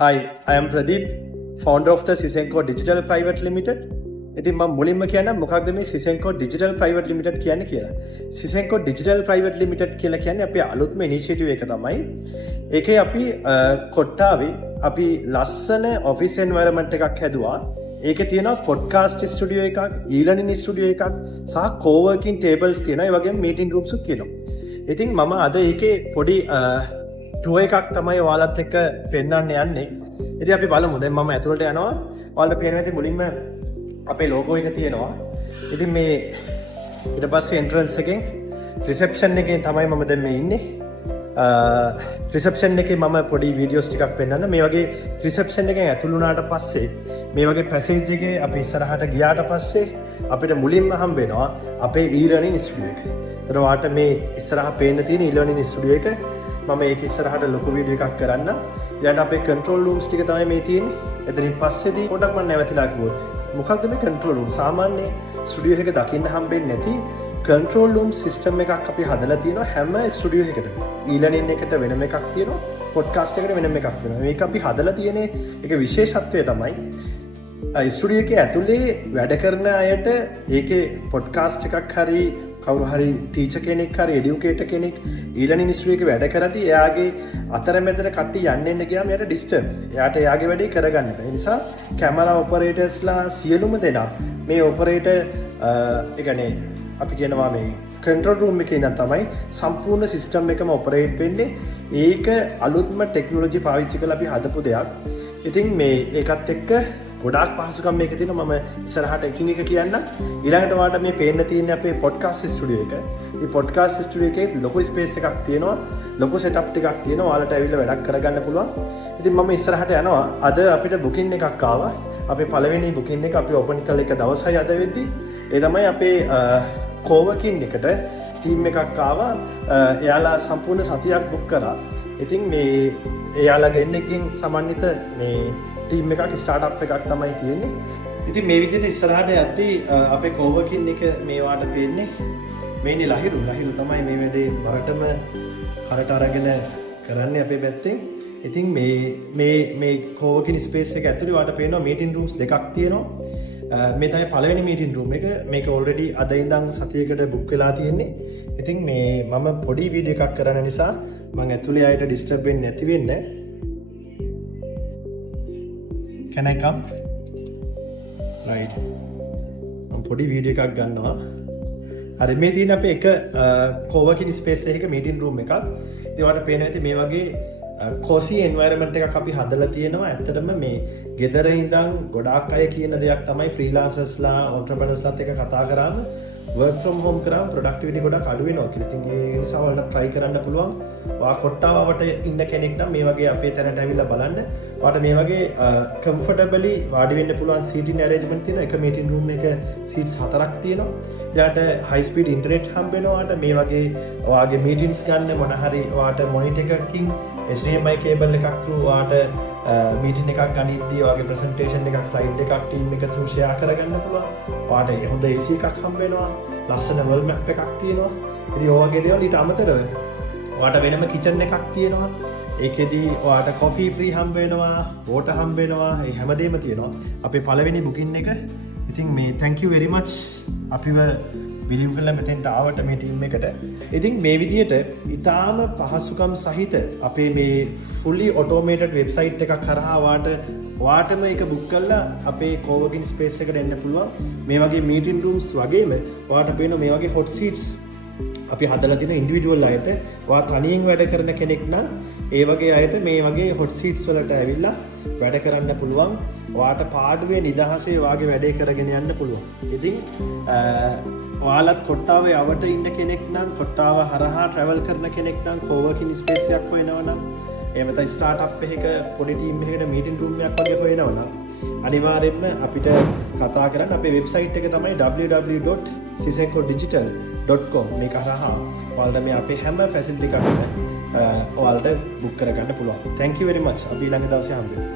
Hi, I am Pradeep, founder of the Sisenko Digital Private Limited. ඉතින් මම මුලින්ම කියන්නම් මොකක්ද මේ Sisenko Digital Private Limited කියන්නේ කියලා. Sisenko Digital Private Limited කියලා කියන්නේ අපේ අලුත්ම ඉනිෂියේටිව් එක තමයි. ඒකේ අපි කොට්ටාවේ අපි ලස්සන ඔෆිස් එන්වයරන්මන්ට් එකක් හැදුවා. ඒකේ තියෙනවා පොඩ්කාස්ට් ස්ටුඩියෝ එකක්, ඊලර්නින් ස්ටුඩියෝ එකක් සහ කෝවර්කින් ටේබල්ස් තියෙනවා. ඒ වගේම මීටින් රූම්ස් උත් තියෙනවා. ඉතින් මම අද ඒකේ පොඩි ටුව එකක් තමයි ඔයාලත් එක්ක පෙන්වන්න යන්නේ. ඉතින් අපි බලමු. දැන් මම ඇතුළට යනවා. ඔයාලට පේනවා ඇති මුලින්ම අපේ ලෝගෝ එක තියෙනවා. ඉතින් මේ ඊට පස්සේ එන්ට්‍රන්ස් එකෙන් රිසෙප්ෂන් එකේ තමයි මම දැන් මේ ඉන්නේ. රිසෙප්ෂන් එකේ මම පොඩි වීඩියෝස් ටිකක් පෙන්වන්න. මේ වගේ රිසෙප්ෂන් එකෙන් ඇතුළු වුණාට පස්සේ මේ වගේ පැසේජ් එකේ අපි ඉස්සරහට ගියාට පස්සේ අපිට මුලින්ම හම්බ වෙනවා අපේ ඊලර්නින් ස්ටුඩියෝ එක. ඒතර ඔයාලට මේ ඉස්සරහ පේන්න තියෙන ඊලර්නින් ස්ටුඩියෝ එක මම ඒක ඉස්සරහට ලොකු වීඩියෝ එකක් කරන්න. ඊළඟට අපේ කන්ට්‍රෝල් රූම්ස් ටික තමයි මේ තියෙන්නේ. එතනින් පස්සේදී පොඩක් මම නැවතිලා කිව්වොත් මොකක්ද මේ කන්ට්‍රෝල් රූම්? සාමාන්‍ය ස්ටුඩියෝ එකක දකින්න හම්බෙන්නේ නැති කන්ට්‍රෝල් රූම් සිස්ටම් එකක් අපි හදලා තියෙනවා හැම ස්ටුඩියෝ එකකටම. ඊලර්නින් එකට වෙනම එකක් තියෙනවා, පොඩ්කාස්ට් එකට වෙනම එකක් තියෙනවා. මේක අපි හදලා තියෙන එක විශේෂත්වය තමයි ස්ටුඩියෝ එකේ ඇතුලේ වැඩ කරන අයට ඒකේ පොඩ්කාස්ට් එකක් හරි කවුරු හරි ටීචර් කෙනෙක් හරි එඩියුකේටර් කෙනෙක් ඊලර්නින් ස්ටුඩියෝ එකේ වැඩ කරද්දී එයාගේ අතරමැදට කට්ටිය යන්න එන්න ගියාම එයාට ඩිස්ටර්බ්. එයාට එයාගේ වැඩේ කරගන්න බැහැ. ඒ නිසා කැමරා ඔපරේටර්ස්ලා සියලුම දෙනා මේ ඔපරේටර් ඒ කියන්නේ අපි කියනවා මේ කන්ට්‍රෝල් රූම් එකේ ඉඳන් තමයි සම්පූර්ණ සිස්ටම් එකම ඔපරේට් වෙන්නේ. ඒක අලුත්ම ටෙක්නොලොජි පාවිච්චි කරලා අපි හදපු දෙයක්. ඉතින් මේ ඒකත් එක්ක ගොඩාක් පහසුකම් මේක තියෙනවා. මම ඉස්සරහට එකින් එක කියන්න. ඊළඟට ඔයාලට මේ පේන්න තියෙන්නේ අපේ පොඩ්කාස්ට් ස්ටුඩියෝ එක. මේ පොඩ්කාස්ට් ස්ටුඩියෝ එකේ ලොකු ස්පේස් එකක් තියෙනවා. ලොකු සෙටප් ටිකක් තියෙනවා. ඔයාලට ඇවිල්ලා වැඩක් කරගන්න පුළුවන්. ඉතින් මම ඉස්සරහට යනවා. අද අපිට බුකින් එකක් ආවා. අපේ පළවෙනි බුකින් එක අපි ඕපන් කළ එක දවසයි අද වෙද්දි. ඒ තමයි අපේ කෝවර්කින් එකට ටීම් එකක් ආවා. එයාලා සම්පූර්ණ සතියක් බුක් කරා. ඉතින් මේ එයාලා දෙන්නෙක්ගෙන් සමන්විත මේ ටීම් එකක් ස්ටාර්ට් එකක් තමයි තියෙන්නේ. ඉතින් මේ විදිහට ඉස්සරහට යද්දී අපේ කෝවර්කින් එක මේවාට පේන්නේ මේනි ලහිරු තමයි මේ වැඩේ බරටම කරට අරගෙන කරන්නේ අපේ පැත්තෙන්. ඉතින් මේ කෝවර්කින් ස්පේස් එක ඇතුලේ ඔයාලට පේනවා මීටින් රූම්ස් දෙකක් තියෙනවා. මේ තමයි පළවෙනි මීටින් රූම් එක. මේක ඔල්රෙඩි අද ඉඳන් සතියකට බුක් වෙලා තියෙන්නේ. ඉතින් මේ මම පොඩි වීඩියෝ එකක් කරන නිසා මම ඇතුලේ ආයෙත් ඩිස්ටර්බ් වෙන්නේ නැති වෙන්න. Can I come? Right. මම පොඩි වීඩියෝ එකක් ගන්නවා. හරි මේ තියෙන අපේ එක කෝවර්කින් ස්පේස් එකක මීටින් රූම් එකක්. ඉතින් ඔයාලට පේනවා ඇති මේ වගේ කෝසි එන්වයරන්මන්ට් එකක් අපි හදලා තියෙනවා. ඇත්තටම මේ ගෙදර ඉඳන් ගොඩාක් අය කියන දෙයක් තමයි ෆ්‍රීලාන්සර්ස්ලා, ඔන්ටර්ප්‍රනර්ස්ලාත් එක්ක කතා කරාම work from home කරාම productivity ගොඩක් අඩු වෙනවා කියලා. ඉතින් ඒ නිසා ඔයාලට try කරන්න පුළුවන්. ඔයා කොට්ටාවවට ඉන්න කෙනෙක් නම් මේ වගේ අපේ තැනට ඇවිල්ලා බලන්න. ඔයාට මේ වගේ comfortably වාඩි වෙන්න පුළුවන් seating arrangement තියෙනවා. එක meeting room එක seats 4ක් තියෙනවා. ඊළාට high speed internet හම්බ වෙනවා. ඔයාට මේ වගේ ඔයාගේ meetings ගන්න මොන හරි ඔයාට monitor එකකින් HDMI cable එකක් through ඔයාට මීටින් එකක් ගනිද්දී ඔයාගේ ප්‍රසන්ටේෂන් එකක් ස්ලයිඩ් එකක් ටීම් එක through share කරගන්න පුළුවන්. ඔයාට හොඳ AC එකක් හම්බ වෙනවා. ලස්සන වර්ල්ඩ් මැප් එකක් තියෙනවා. ඉතින් ඔය වගේ දේවල් ඊට අමතරව ඔයාට වෙනම කිචන් එකක් තියෙනවා. ඒකෙදී ඔයාට කොෆි ෆ්‍රී හම්බ වෙනවා, වෝටර් හම්බ වෙනවා. මේ හැමදේම තියෙනවා. අපේ පළවෙනි බුකින් එක. ඉතින් මේ thank you very much අපිව බිලිව් කරලා මෙතෙන්ට ආවට මේ ටීම් එකට. ඉතින් මේ විදිහට ඊටාම පහසුකම් සහිත අපේ මේ fully automated website එකක් කරා ඔයාටම ඒක බුක් කරලා අපේ කෝවර්කින් ස්පේස් එකට එන්න පුළුවන්. මේ වගේ meeting rooms වගේම ඔයාට පේන මේ වගේ hot seats අපි හදලා තියෙන ඉන්ඩිවිජුවල් අයට ඔයා තනියෙන් වැඩ කරන කෙනෙක් නම් ඒ වගේ අයට මේ වගේ hot seats වලට ඇවිල්ලා වැඩ කරන්න පුළුවන්. ඔයාට පාඩුවේ නිදහසේ වාගේ වැඩේ කරගෙන යන්න පුළුවන්. ඉතින් ඔයාලත් කොට්ටාවේ අවට ඉන්න කෙනෙක් නම් කොට්ටාව හරහා ට්‍රැවල් කරන කෙනෙක් නම් කෝවර්කින් ස්පේස් එකක් හොයනවා නම් එහෙම නැත්නම් ස්ටාර්ට්අප් එකක පොඩි ටීම් එකකට මීටින් රූම් එකක් වගේ හොයනවා නම් අනිවාර්යයෙන්ම අපිට කතා කරන්න. අපේ වෙබ්සයිට් එක තමයි www.sisenkodigital.com. මේක හරහා ඔයාලට මේ අපේ හැම ෆැසිලිටි එකක්ම ඔයාලට බුක් කරගන්න පුළුවන්. Thank you very much. අපි ඊළඟ දවසේ හම්බෙමු.